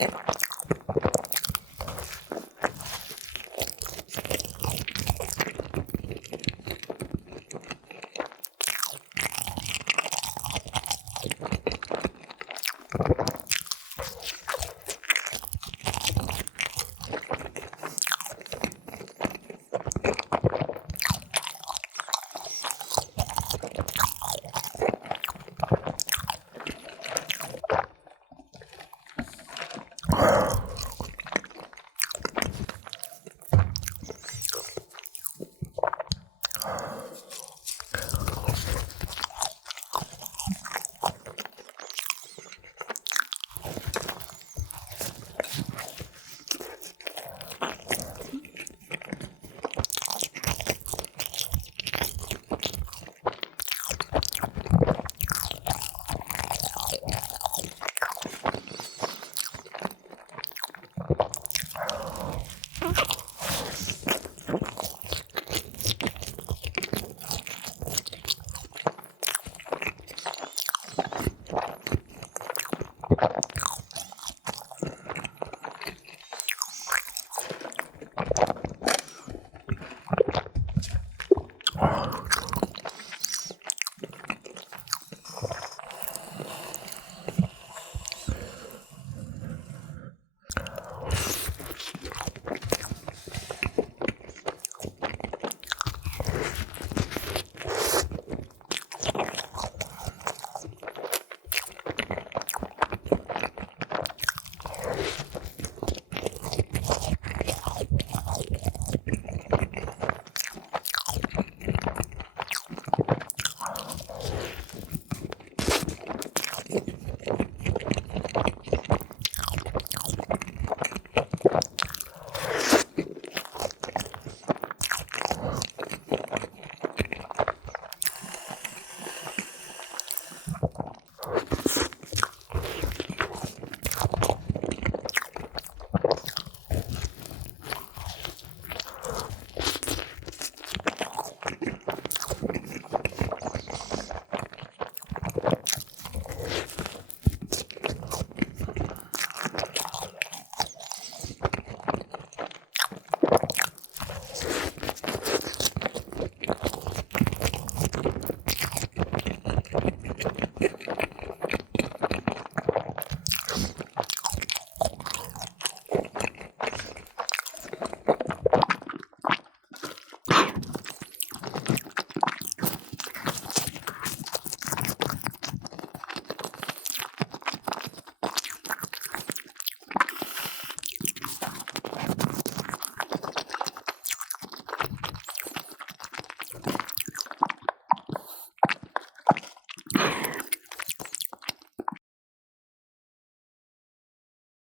tema.